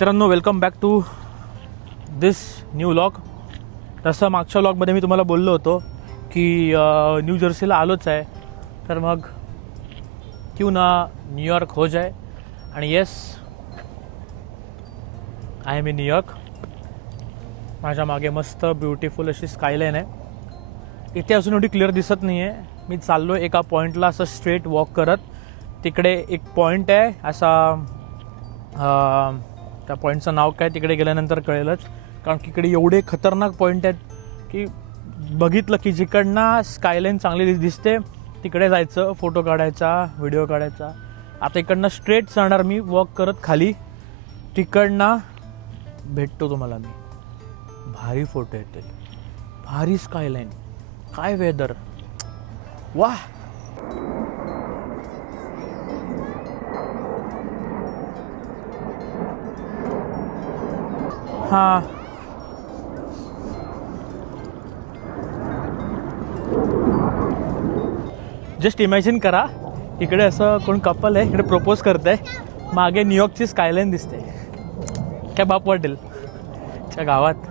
मित्रांनो, welcome back to this new vlog. तसं मागच्या व्लॉगमध्ये मी तुम्हाला बोललो होतो की न्यू जर्सीला आलोच आहे, तर मग क्यों ना न्यूयॉर्क हो जाए. आणि yes, I am in New York. माझ्या मागे मस्त ब्युटिफुल अशी स्कायलाईन आहे. इथे अजून एवढी क्लिअर दिसत नाही आहे. मी चाललो एका पॉईंटला असं स्ट्रेट वॉक करत. तिकडे एक पॉईंट आहे असा, त्या पॉईंटचं नाव काय तिकडे गेल्यानंतर कळेलच, कारण की इकडे एवढे खतरनाक पॉईंट आहेत की बघितलं की जिकडनं स्कायलाईन चांगली दिसते तिकडे जायचं, फोटो काढायचा, व्हिडिओ काढायचा. आता इकडनं स्ट्रेट जाणार मी वॉक करत खाली. तिकडनं भेटतो तुम्हाला मी. भारी फोटो येतील, भारी स्कायलाईन, काय वेदर, वाह. हां, जस्ट इमॅजिन करा, इकडे असं कोण कपल आहे, इकडे प्रपोज करत आहे, मागे न्यूयॉर्कची स्कायलाईन दिसते. काय बाप वाटेल त्या गावात.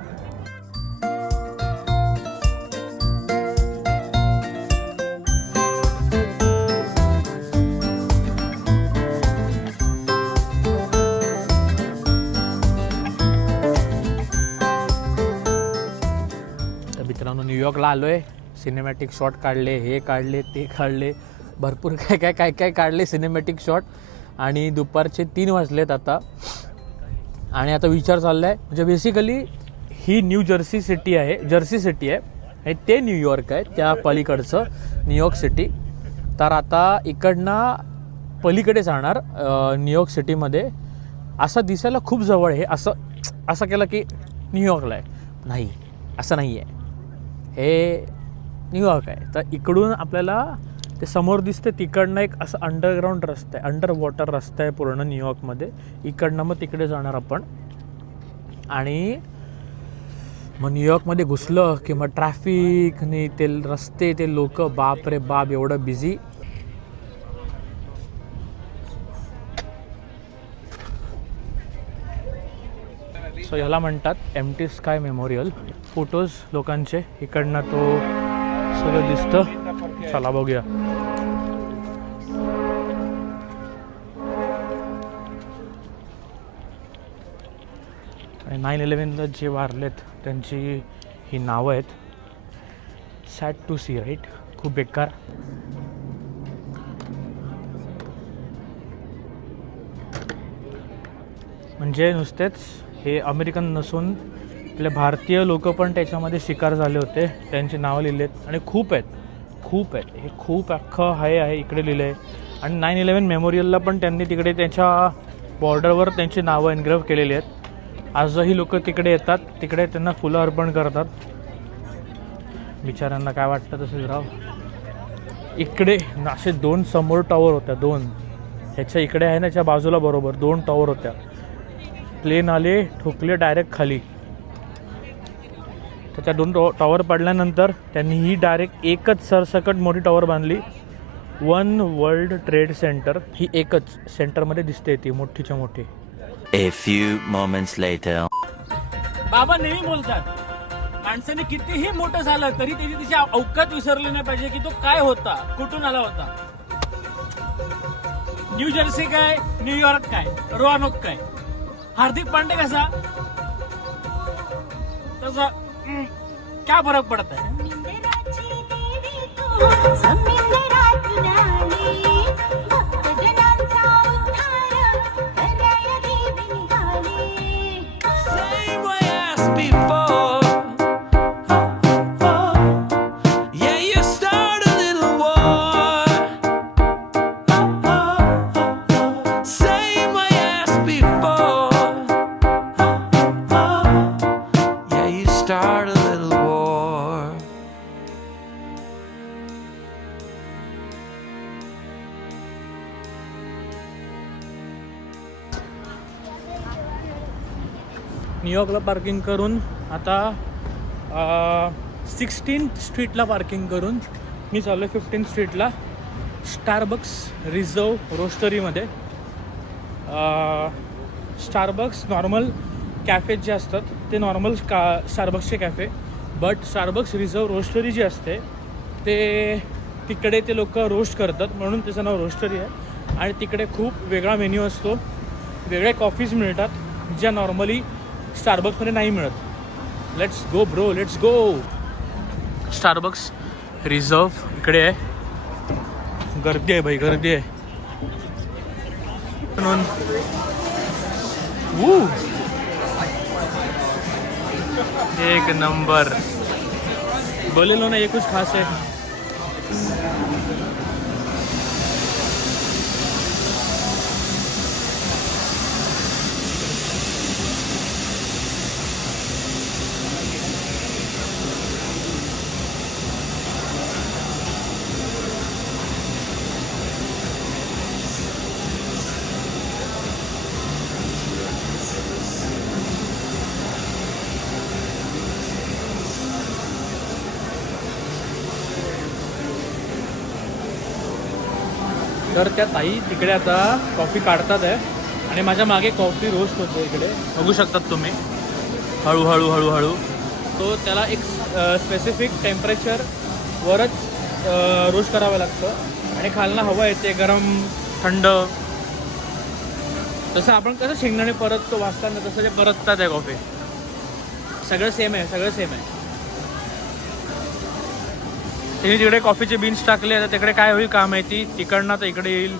मित्रांनो, न्यूयॉर्कला आलो आहे. सिनेमॅटिक शॉट काढले, हे काढले, ते काढले, भरपूर काय काढले सिनेमॅटिक शॉट. आणि दुपारचे 3 वाजलेत आता. आणि आता विचार चालला आहे, म्हणजे बेसिकली ही न्यू जर्सी सिटी आहे, आणि ते न्यूयॉर्क आहे, त्या पलीकडचं न्यूयॉर्क सिटी. तर आता इकडनं पलीकडे जाणार न्यूयॉर्क सिटीमध्ये. असं दिसायला खूप जवळ आहे, असं केलं की न्यूयॉर्कला आहे. नाही, असं नाही आहे, हे न्यूयॉर्क आहे. तर इकडून आपल्याला ते समोर दिसते, तिकडनं एक असं अंडरग्राऊंड रस्ता आहे, अंडर वॉटर रस्ता आहे पूर्ण न्यूयॉर्कमध्ये. इकडनं मग तिकडे जाणार आपण. आणि मग न्यूयॉर्कमध्ये घुसलं की मग ट्रॅफिक आणि ते रस्ते, ते लोक, बाप रे बाप, एवढं बिझी. सो ह्याला म्हणतात एम्प्टी स्काय मेमोरियल. फोटोज लोकांचे इकडनं तो सगळं दिसतं. चला बघूया. आणि 9/11ला जे वारलेत त्यांची ही नावं आहेत. Sad to see, right? खूप बेकार. म्हणजे नुसतेच हे अमेरिकन नसून आपले भारतीय लोक पण त्याच्यामध्ये शिकार झाले होते. त्यांची नावं लिहिलेत आणि खूप आहेत. हे खूप अख्खं आहे इकडे लिहिलं आहे. आणि 9/11 मेमोरियलला पण त्यांनी तिकडे त्याच्या बॉर्डरवर त्यांची नावं एनग्रेव्ह केलेली आहेत. आजही लोक तिकडे येतात, तिकडे त्यांना फुलं अर्पण करतात. बिचाऱ्यांना काय वाटतं तसंच राव. इकडे असे 2 समोर टॉवर होत्या, 2 ह्याच्या इकडे आहे ना, याच्या बाजूला बरोबर 2 टॉवर होत्या. प्लेन आले, ठोकले डायरेक्ट खाली. तर त्या 2 टॉवर पडल्यानंतर त्यांनी ही डायरेक्ट एकच सरसकट मोठी टॉवर बांधली, वन वर्ल्ड ट्रेड सेंटर. ही एकच सेंटरमध्ये दिसते, ती मोठीच्या मोठी. A few moments later. बाबा नेहमी बोलतात, माणसाने कितीही मोठं झालं तरी त्याची तिची अवकात विसरली नाही पाहिजे की तो काय होता, कुठून आला होता. न्यू जर्सी काय, न्यूयॉर्क काय, रोआनोक काय, हार्दिक पांडे कसा, तसा क्या फरक पडत आहे. न्यूयॉर्कला पार्किंग करून आता 16th स्ट्रीटला पार्किंग करून मी चाललो आहे 15th स्ट्रीटला स्टारबक्स रिझर्व रोस्टरीमध्ये. स्टारबक्स नॉर्मल कॅफेज जे असतात ते नॉर्मल स्टारबक्सचे cafe, but Starbucks reserve roastery जी असते ते तिकडे ते लोक रोस्ट करतात म्हणून त्याचं नाव रोस्टरी आहे. आणि तिकडे खूप वेगळा मेन्यू असतो, वेगळ्या कॉफीज मिळतात ज्या नॉर्मली स्टारबक्समध्ये नाही मिळत. Let's go bro, let's go. Starbucks reserve इकडे आहे. गर्दी आहे भाई, गर्दी आहे म्हणून. एक नंबर. बोलेलो ना ये कुछ खास है. तर त्या ताई तिकडे आता कॉफी काढतात आहे आणि माझ्या मागे कॉफी रोस्ट होतो इकडे बघू शकतात तुम्ही. हळूहळू हळूहळू तो त्याला एक स्पेसिफिक टेम्परेचरवरच रोस्ट करावं लागतं आणि खालनं हवा येते गरम थंड. तसं आपण कसं शेंगदाणे परततो वाजताना तसं ते परततात आहे कॉफी. सगळं सेम आहे, सगळं सेम आहे. त्यांनी तिकडे कॉफीचे बीन्स टाकले, आता तिकडे काय होईल का माहिती. तिकडनं तर इकडे येईल.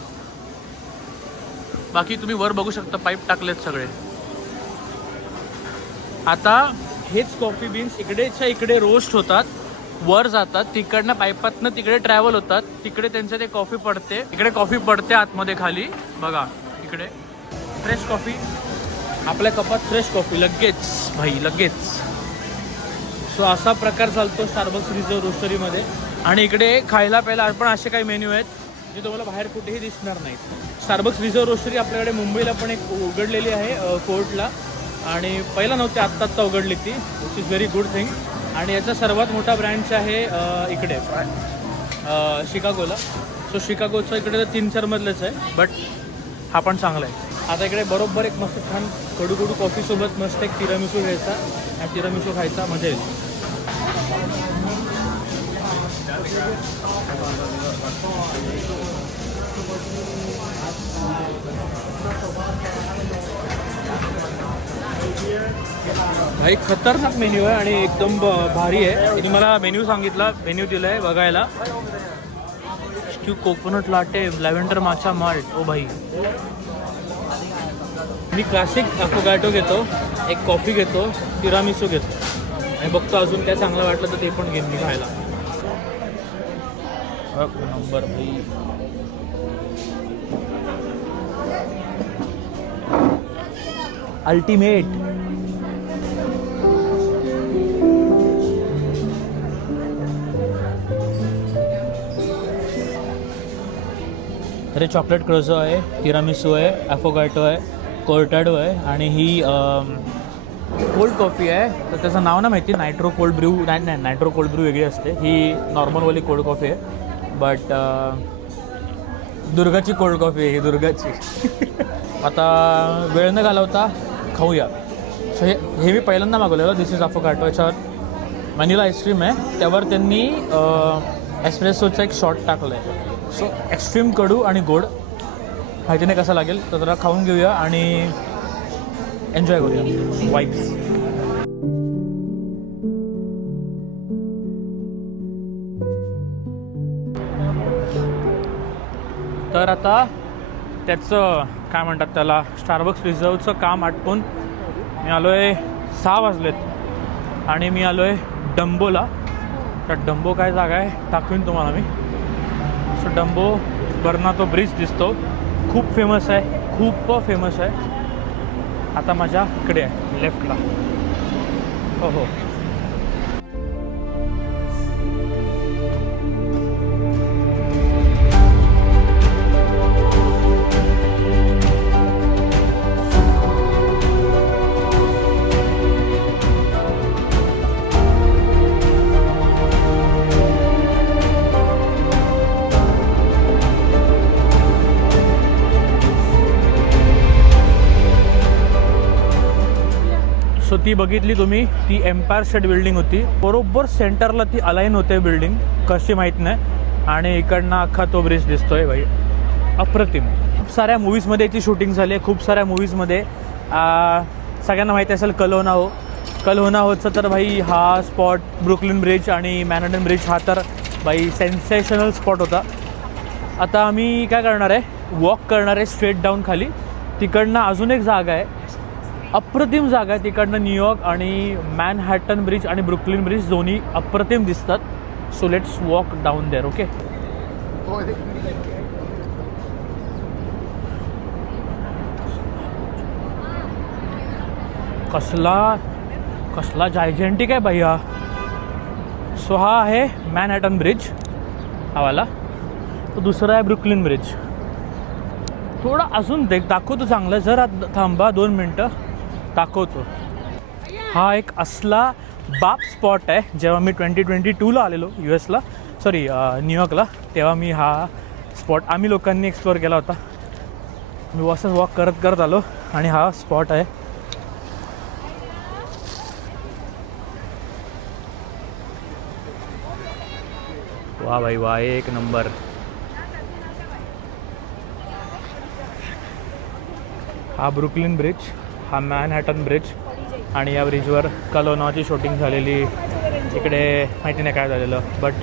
बाकी तुम्ही वर बघू शकता पाईप टाकलेत सगळे. आता हेच कॉफी बीन्स इकडेच्या इकडे रोस्ट होतात, वर जातात, तिकडनं पाईपातनं तिकडे ट्रॅव्हल होतात, तिकडे त्यांचं ते कॉफी पडते, इकडे कॉफी पडते आतमध्ये खाली बघा. इकडे फ्रेश कॉफी आपल्या कपात, फ्रेश कॉफी लगेच भाई लगेच. सो असा प्रकार चालतो स्टारबक्स रिझर्व रोस्टरीमध्ये. आणि इकडे खायला प्यायला पण असे काही मेन्यू आहेत जे तुम्हाला बाहेर कुठेही दिसणार नाहीत. स्टारबक्स रिझर्व रोस्टरी आपल्याकडे मुंबईला पण एक उघडलेली आहे फोर्टला, आणि पहिला नव्हती, आत्ता उघडली ती, which is very good thing. आणि याचा सर्वात मोठा ब्रँच आहे इकडे शिकागोला. सो शिकागोचं इकडे तर 3-4 मधलंच आहे, बट हा पण चांगला आहे. आता इकडे बरोबर एक मस्त छान कडू कडू कॉफीसोबत मस्त एक तिरामिसू घ्यायचा आणि तिरामिसू खायचा, मजा येईल. भाई खतरनाक मेन्यू आहे आणि एकदम भारी आहे. त्यांनी मला मेन्यू सांगितला, मेन्यू दिला आहे बघायला. स्ट्यू कोकोनट लाटे, लॅव्हेंडर माचा माल्ट. ओ भाई मी क्लासिक अफोगाटो घेतो, एक कॉफी घेतो, तिरामिसू घेतो आणि बघतो अजून काय चांगलं वाटलं तर ते पण घेईन मी खायला. नंबर भाई. अल्टिमेट. अरे चॉकलेट क्रोझो आहे, तिरामिसू आहे, अफोगाटो आहे, कोर्टाडो आहे आणि ही कोल्ड कॉफी आहे. तर त्याचं नाव नाही माहिती. Nitro cold brew. नाही, नायट्रो कोल्ड ब्रू वेगळी असते, ही नॉर्मलवाली कोल्ड कॉफी आहे. बट दुर्गाची कोल्ड कॉफी आहे ही, दुर्गाची. आता वेळ न घालवता खाऊया. सो हे मी पहिल्यांदा मागवलेलं. दिस इज अफोगाटो. याच्यावर व्हॅनिला आईस्क्रीम आहे, त्यावर त्यांनी एस्प्रेसोचा एक शॉट टाकला आहे. सो एक्स्ट्रीम कडू आणि गोड. माहिती नाही कसं लागेल, तर जरा खाऊन घेऊया आणि एन्जॉय करूया वाईब्स. तर आता त्याचं काय म्हणतात त्याला, स्टारबक्स रिझर्वचं काम आटपून मी आलो आहे. 6 वाजलेत आणि मी आलो आहे डंबोला. तर डंबो काय जागा आहे दाखवीन तुम्हाला मी. सो डंबो वरना तो ब्रिज दिसतो, खूप फेमस आहे, खूप फेमस आहे. आता माझ्या इकडे आहे लेफ्टला. हो. सो ती बघितली तुम्ही, ती एम्पायर स्टेट बिल्डिंग होती. बरोबर सेंटरला ती अलाईन होते बिल्डिंग, कशी माहीत नाही. आणि इकडनं अख्खा तो ब्रिज दिसतोय भाई, अप्रतिम. खूप साऱ्या मूवीजमध्ये याची शूटिंग झाली आहे, खूप साऱ्या मूवीजमध्ये. सगळ्यांना माहिती असेल कल होना होचं तर भाई हा स्पॉट, ब्रुकलिन ब्रिज आणि मॅनहॅटन ब्रिज हा तर भाई सेन्सेशनल स्पॉट होता. आता आम्ही काय करणार आहे, वॉक करणार आहे स्ट्रेट डाऊन खाली. तिकडनं अजून एक जागा आहे, अप्रतिम जागा आहे. तिकडनं न्यूयॉर्क आणि मॅनहॅटन ब्रिज आणि ब्रुकलिन ब्रिज दोन्ही अप्रतिम दिसतात. So let's walk down there. Okay. कसला जायजेंटिक आहे भाई हा. सो हा आहे मॅनहॅटन ब्रिज, हा वाला. तो दुसरा आहे ब्रुकलिन ब्रिज. थोडा अजून दाखवतो चांगलं, जरा थांबा 2 मिनटं, दाखवतो. हा एक असला बाप स्पॉट आहे. जेव्हा मी 2022ला आलेलो US ला, सॉरी न्यूयॉर्कला, तेव्हा मी हा स्पॉट आम्ही लोकांनी एक्सप्लोअर केला होता. मी असंच वॉक करत आलो आणि हा स्पॉट आहे. वाह भाई वाह, एक नंबर. हा ब्रुकलिन ब्रिज, हा मॅनहॅटन ब्रिज. आणि या ब्रिजवर कलोनाची शूटिंग झालेली. इकडे माहिती नाही काय झालेलं, बट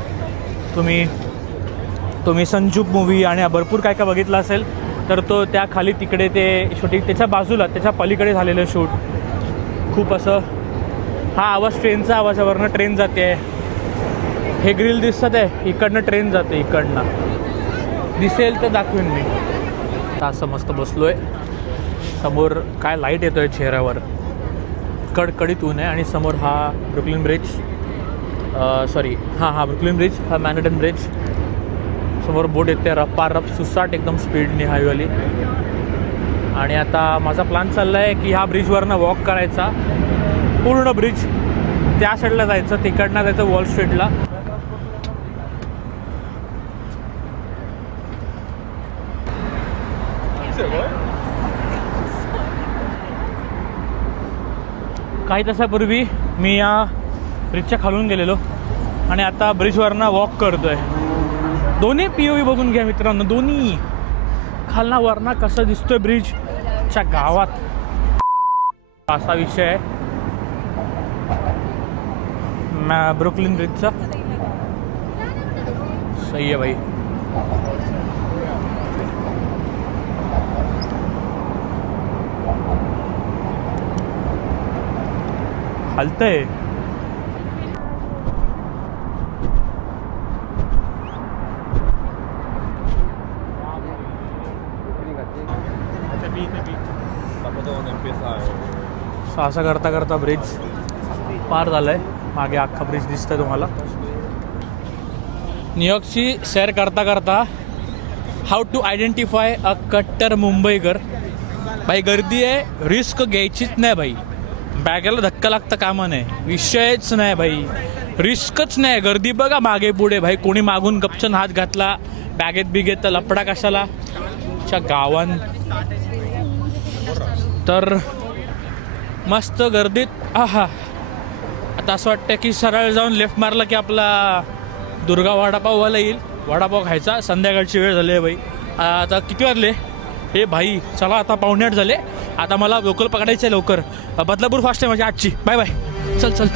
तुम्ही संजूप मूवी आणि भरपूर काय काय बघितलं असेल तर तो त्या खाली तिकडे ते शूटिंग, त्याच्या बाजूला त्याच्या पलीकडे झालेलं शूट. खूप असं, हा आवाज ट्रेनचा आवाज आहे, वरनं ट्रेन जाते. हे ग्रिल दिसत आहे, इकडनं ट्रेन जाते, इकडनं दिसेल तर दाखवेन मी. असं मस्त बसलो आहे. समोर काय लाईट येतो आहे चेहऱ्यावर, कडकडीत ऊन आहे. आणि समोर हा ब्रुकलिन ब्रिज, सॉरी हा ब्रुकलिन ब्रिज, हा मॅनहॅटन ब्रिज. समोर बोट येते रप्पारप सुसाट एकदम स्पीडने हायवेली. आणि आता माझा प्लॅन चालला आहे की ह्या ब्रिजवरनं वॉक करायचा, पूर्ण ब्रिज त्या साईडला जायचं, तिकडनं जायचं वॉल स्ट्रीटला. काही तासापूर्वी मी या ब्रिजच्या खालून गेलेलो आणि आता ब्रिजवरनं वॉक करतो आहे. दोन्ही POV बघून घ्या मित्रांनो, दोन्ही खालना वरना कसं दिसतोय ब्रिजच्या गावात. असा विषय आहे ब्रुकलिन ब्रिजचा. सही आहे भाई. हलतंय. असं करता करता ब्रिज पार झालाय. मागे अख्खा ब्रिज दिसतोय तुम्हाला. न्यूयॉर्कची सैर करता करता हाऊ टू आयडेंटिफाय अ कट्टर मुंबईकर. भाई गर्दी आहे, रिस्क घ्यायचीच नाही भाई. बॅगेला धक्का लागता कामा नाही, विषयच नाही भाई, रिस्कच नाही. गर्दी बघा मागे पुढे भाई, कोणी मागून गपचन हात घातला बॅगेत बिगेत तर लपडा कशाला च्या गावान. तर मस्त गर्दीत. आहा, आता असं वाटतं की सरळ जाऊन लेफ्ट मारला की आपला दुर्गा वडापाववाला येईल, वडापाव खायचा. संध्याकाळची वेळ झाली आहे भाई. आता किती वाजले हे भाई, चला आता 7:45 झाले. आता मला लोकल पकडायचं आहे लवकर. बदलापूर फास्ट आहे माझी आजची. बाय बाय, चल.